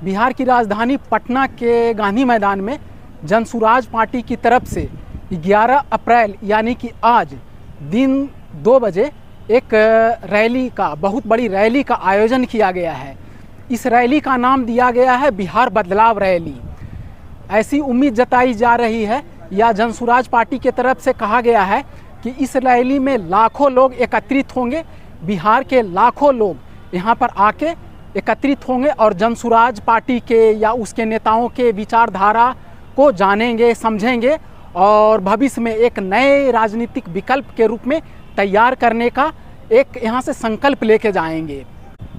बिहार की राजधानी पटना के गांधी मैदान में जनसुराज पार्टी की तरफ से 11 अप्रैल यानी कि आज दिन 2 बजे एक रैली का, बहुत बड़ी रैली का आयोजन किया गया है। इस रैली का नाम दिया गया है बिहार बदलाव रैली। ऐसी उम्मीद जताई जा रही है या जनसुराज पार्टी की तरफ से कहा गया है कि इस रैली में लाखों लोग एकत्रित होंगे। बिहार के लाखों लोग यहाँ पर आके एकत्रित होंगे और जनसुराज पार्टी के या उसके नेताओं के विचारधारा को जानेंगे, समझेंगे और भविष्य में एक नए राजनीतिक विकल्प के रूप में तैयार करने का एक यहाँ से संकल्प लेके जाएंगे।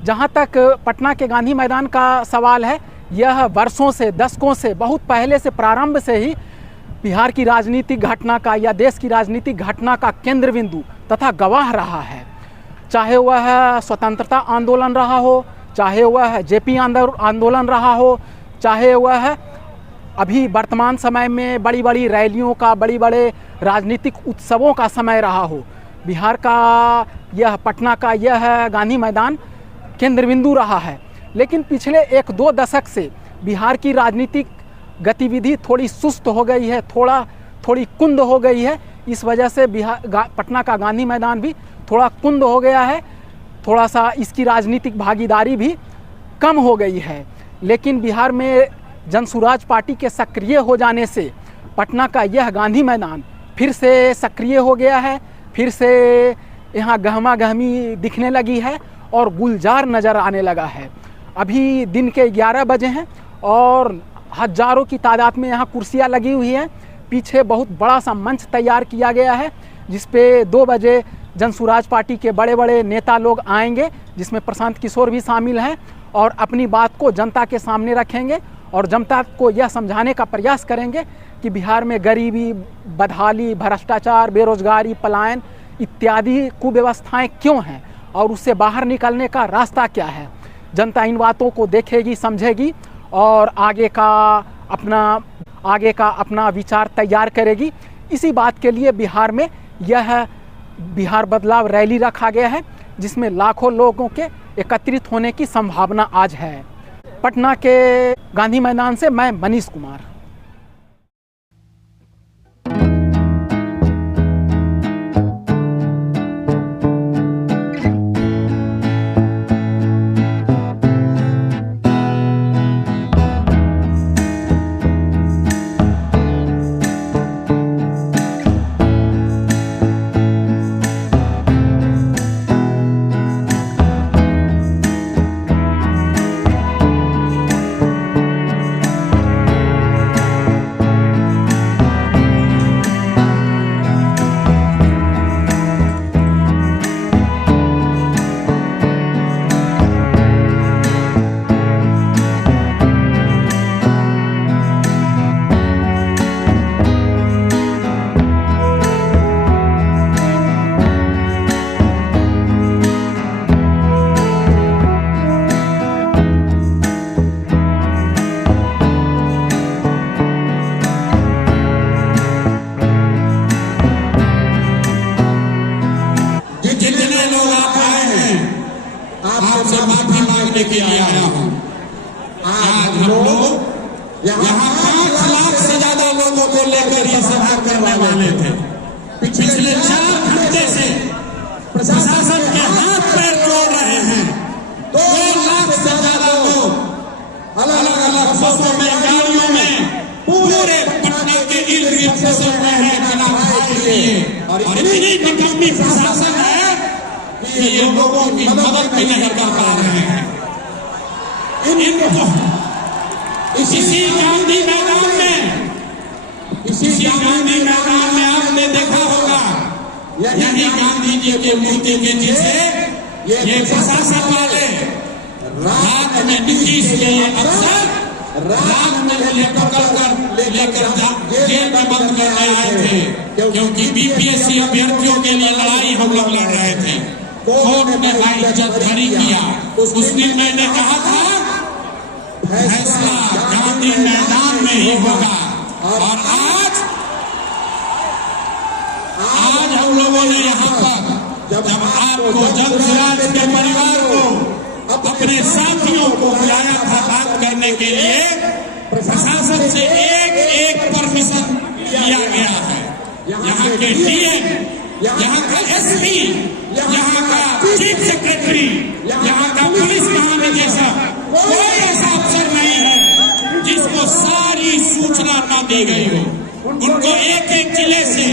जहाँ तक पटना के गांधी मैदान का सवाल है, यह वर्षों से, दशकों से, बहुत पहले से, प्रारंभ से ही बिहार की राजनीतिक घटना का या देश की राजनीतिक घटना का केंद्र बिंदु तथा गवाह रहा है। चाहे वह स्वतंत्रता आंदोलन रहा हो, चाहे वह जेपी आंदोलन रहा हो, चाहे वह अभी वर्तमान समय में बड़ी बड़ी रैलियों का, बड़ी बड़े राजनीतिक उत्सवों का समय रहा हो, बिहार का यह, पटना का यह गांधी मैदान केंद्र बिंदु रहा है। लेकिन पिछले 1-2 दशक से बिहार की राजनीतिक गतिविधि थोड़ी सुस्त हो गई है, थोड़ी कुंद हो गई है। इस वजह से पटना का गांधी मैदान भी थोड़ा कुंद हो गया है, थोड़ा सा इसकी राजनीतिक भागीदारी भी कम हो गई है। लेकिन बिहार में जनसुराज पार्टी के सक्रिय हो जाने से पटना का यह गांधी मैदान फिर से सक्रिय हो गया है, फिर से यहाँ गहमा गहमी दिखने लगी है और गुलजार नज़र आने लगा है। अभी दिन के 11 बजे हैं और हजारों की तादाद में यहाँ कुर्सियाँ लगी हुई हैं। पीछे बहुत बड़ा सा मंच तैयार किया गया है जिस पे 2 बजे जनसुराज पार्टी के बड़े बड़े नेता लोग आएंगे, जिसमें प्रशांत किशोर भी शामिल हैं और अपनी बात को जनता के सामने रखेंगे और जनता को यह समझाने का प्रयास करेंगे कि बिहार में गरीबी, बदहाली, भ्रष्टाचार, बेरोजगारी, पलायन इत्यादि कुव्यवस्थाएं क्यों हैं और उससे बाहर निकलने का रास्ता क्या है। जनता इन बातों को देखेगी, समझेगी और आगे का अपना विचार तैयार करेगी। इसी बात के लिए बिहार में यह बिहार बदलाव रैली रखा गया है, जिसमें लाखों लोगों के एकत्रित होने की संभावना आज है। पटना के गांधी मैदान से मैं मनीष कुमार। जितने लोग आप आए हैं, आपसे माफी मांगने के लिए आया हूँ। आज हम लोग यहाँ 5 लाख से ज्यादा लोगों को लेकर ये सभा करने वाले थे। पिछले 4 घंटे से प्रशासन के हाथ पैर तोड़ रहे हैं। 2 लाख से ज्यादा लोग अलग अलग बसों में, गाड़ियों में पूरे पटना के इर्द गिर्द फिसल रहे हैं बिना भाई के लिए। और इतनी निकम्मी प्रशासन है कि ये लोगों की मदद भी नहीं कर पा रहे हैं। इनको इसी गांधी मैदान में आपने देखा होगा, यही गांधी जी के मूर्ति के नीचे ये प्रशासन वाले रात में नीतीश के ये अफसर रात में लेकर जेल में बंद करने आए थे, क्योंकि बीपीएससी अभ्यर्थियों के लिए लड़ाई हम लोग लड़ रहे थे। कोर्ट ने इज्जत खड़ी किया। उस दिन मैंने कहा था फैसला गांधी मैदान में ही होगा। और आज हम लोगों ने यहाँ पर जब आपको, जनसुराज के परिवार को, अपने साथियों को बुलाया था बात करने करने के लिए प्रशासन से एक परमिशन किया गया है। यहाँ के डीएम, यहाँ का एसपी, यहाँ का चीफ सेक्रेटरी, यहाँ का पुलिस महानिदेशक, कोई ऐसा अफसर नहीं है जिसको सारी सूचना न दी गई हो। उनको एक एक जिले से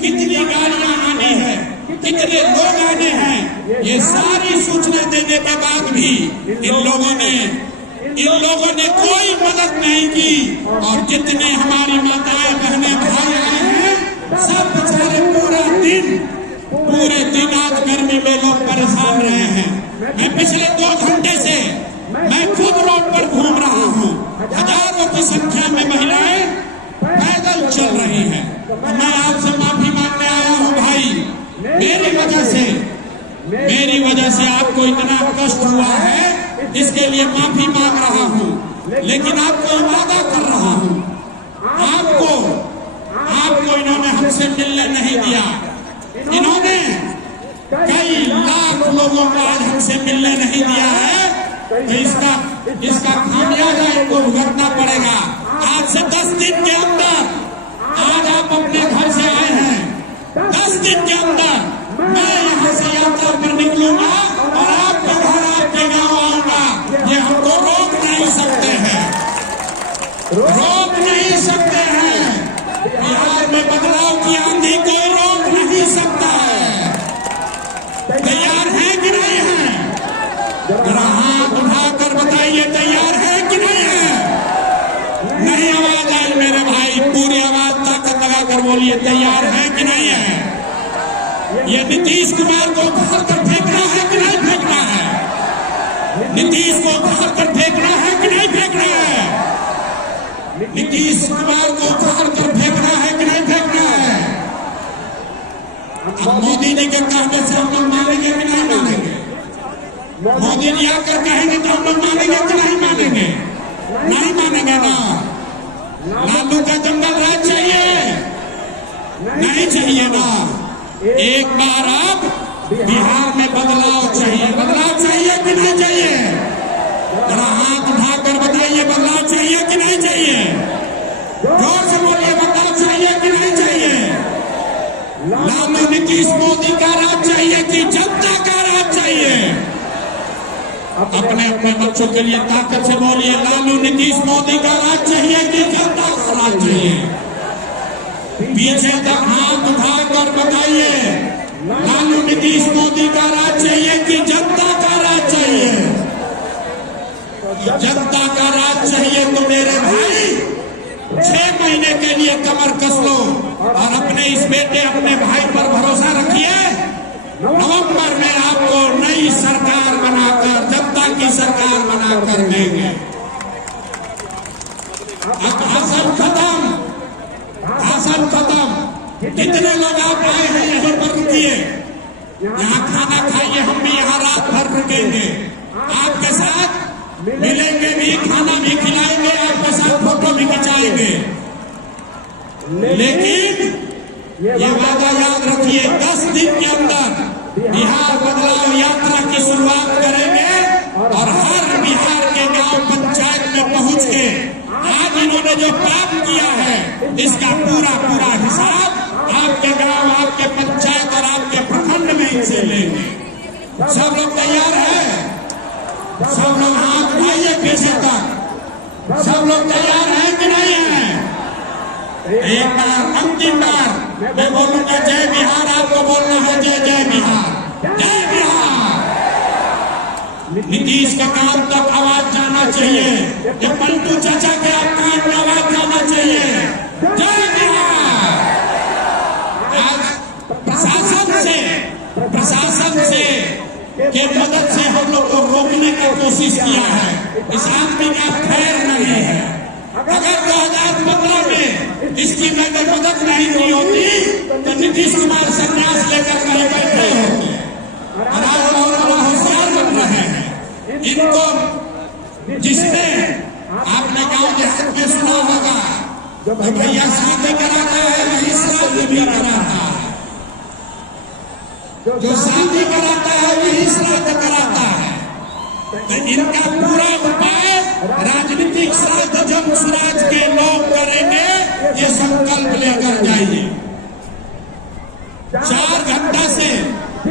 कितनी गाड़ियां आनी है, कितने लोग आने हैं, ये सारी सूचना देने के बाद भी इन लोगों ने कोई मदद नहीं की। और जितने हमारी माताएं बहनें भाई आए हैं, सब बेचारे पूरे दिन आज गर्मी में लोग परेशान रहे हैं। मैं पिछले 2 घंटे से मैं खुद रोड पर घूम रहा हूँ। हजारों की संख्या में महिलाएं पैदल चल रही हैं। मैं आपसे माफी मांगने आया हूँ भाई, मेरी वजह से आपको इतना कष्ट हुआ है, इसके लिए माफी मांग रहा हूँ। लेकिन आपको वादा कर रहा हूँ, आपको इन्होंने हमसे मिलने नहीं दिया। इन्होंने कई लाख लोगों को आज हमसे मिलने नहीं दिया है, तो इसका खामियाजा इनको भुगतना पड़ेगा। आज से 10 दिन के अंदर, आज आप अपने घर से आए हैं, 10 दिन के अंदर मैं यहाँ से यात्रा पर निकलूंगा और आपके घर, आपके गांव आऊंगा। ये हमको रोक नहीं सकते हैं, रोक नहीं सकते हैं। बिहार में बदलाव की आंधी कोई रोक नहीं सकता है। तैयार है कि नहीं है? जरा हाथ उठाकर बताइए, तैयार है कि नहीं है? नहीं आवाज आई मेरे भाई, पूरी आवाज ताकत लगाकर बोलिए, तैयार है कि नहीं है? ये नीतीश कुमार को उखाड़ कर फेंकना है कि नहीं फेंकना है? नीतीश को उखाड़ कर फेंकना है कि नहीं फेंकना है? नीतीश कुमार को उखाड़ कर फेंकना है कि नहीं फेंकना है? अब मोदी जी के कहने से हम लोग मानेंगे कि नहीं मानेंगे? मोदी जी आकर कहेंगे तो हम लोग मानेंगे कि नहीं मानेंगे? नहीं मानेंगे ना। लालू का जंगल राज चाहिए? नहीं चाहिए ना। एक बार अब बिहार में बदलाव चाहिए, बदलाव चाहिए कि नहीं चाहिए? जरा हाथ उठाकर बताइए, बदलाव चाहिए कि नहीं चाहिए? जोर से बोलिए, बदलाव चाहिए कि नहीं चाहिए? लालू नीतीश मोदी का राज चाहिए कि जनता का राज चाहिए? अपने अपने बच्चों के लिए ताकत से बोलिए, लालू नीतीश मोदी का राज चाहिए कि जनता का राज चाहिए? पीछे तक हाथ उठाकर बताइए, लालू नीतीश मोदी का राज चाहिए कि जनता का राज चाहिए? जनता का राज चाहिए तो मेरे भाई 6 महीने के लिए कमर कस लो और अपने इस बेटे, अपने भाई पर भरोसा रखिए। नवंबर में आपको नई सरकार बनाकर, जनता की सरकार बनाकर देंगे। शासन खत्म, शासन खत्म। कितने लोग आप आए हैं यहीं पर रुकिए, यहाँ खाना खाइए, हम भी यहाँ रात भर रुकेंगे, आपके साथ मिलेंगे भी, खाना भी खिलाएंगे, आपके साथ फोटो भी खिंचाएंगे। लेकिन ये वादा याद रखिए, 10 दिन के अंदर बिहार बदलाव यात्रा की शुरुआत करेंगे और हर बिहार के गांव पंचायत में पहुंच के आज इन्होंने जो पाप किया है, इसका पूरा हिसाब आपके गांव, आपके पंचायत और आपके प्रखंड में इनसे लेंगे। सब लोग तैयार हैं? सब लोग हाथ उठाइए पीछे तक। सब लोग तैयार हैं कि नहीं हैं? एक बार, अंतिम बार मैं बोलूंगा जय बिहार, आपको बोलना है जय जय बिहार, जय बिहार। नीतीश के कान तक आवाज जाना चाहिए, ये पलटू चाचा के आप कान में आवाज जाना चाहिए, जय बिहार। आज प्रशासन से के मदद से हम लोग को रोकने की कोशिश किया है। इस आदमी का खैर नहीं है। अगर 2015 में इसकी मदद नहीं की होती तो नीतीश कुमार संन्यास लेकर कहीं बैठे होते। और आज बहुत बड़ा होशियार बन रहे हैं। इनको जिसने आपने गांव देहात में सुना होगा, जब भैया शादी कराता है वही श्राद्ध भी कराता है, जो शादी कराता है वही श्राद्ध कराता है। तो इनका पूरा उपाय राजनीति राजनीतिक श्राद्ध जन स्वराज के लोग करेंगे, ये संकल्प लेकर जाइए। 4 घंटा से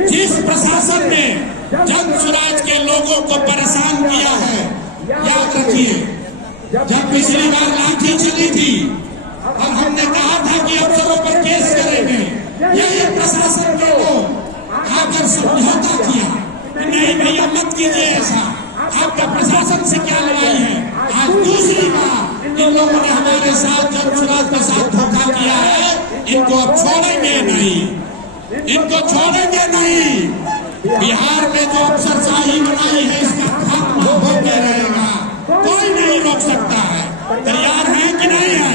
जिस प्रशासन ने जन स्वराज के लोगों को परेशान किया है, याद रखिए, जब पिछली बार लाठी चली थी और हमने कहा था कि अफसरों पर केस करेंगे, यही प्रशासन के लोग आकर समझौता किया, नहीं भैया मत कीजिए ऐसा, आपका प्रशासन से क्या लड़ाई है। आज दूसरी बार इन लोगों ने हमारे साथ जन स्वराज के साथ धोखा किया है, इनको अब छोड़ेंगे नहीं, इनको छोड़ेंगे नहीं। बिहार में जो अफसरशाही बनाई है, इसका खात्मा होते रहेगा, कोई नहीं रोक सकता है। तैयार है कि नहीं है?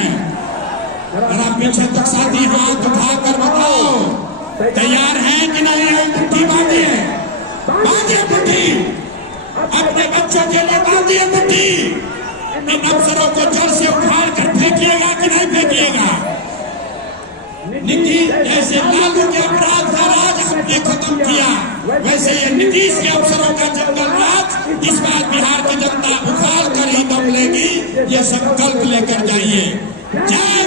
जरा पीछे तक साथी हाथ उठाकर बताओ, तैयार है कि नहीं है? मुट्ठी बांधिए, बांधिए मुट्ठी, अपने बच्चों के लिए बांधिए मुट्ठी। इन अफसरों को जड़ से उखाड़ कर फेंकिएगा कि नहीं फेंकिएगा? नीतीश जैसे लालू के अपराध का राज आपने खत्म किया, वैसे ये नीतीश के अफसरों का जंगल राज इस बार बिहार की जनता उखाड़ कर ही दम लेगी। ये संकल्प लेकर जाइए। जय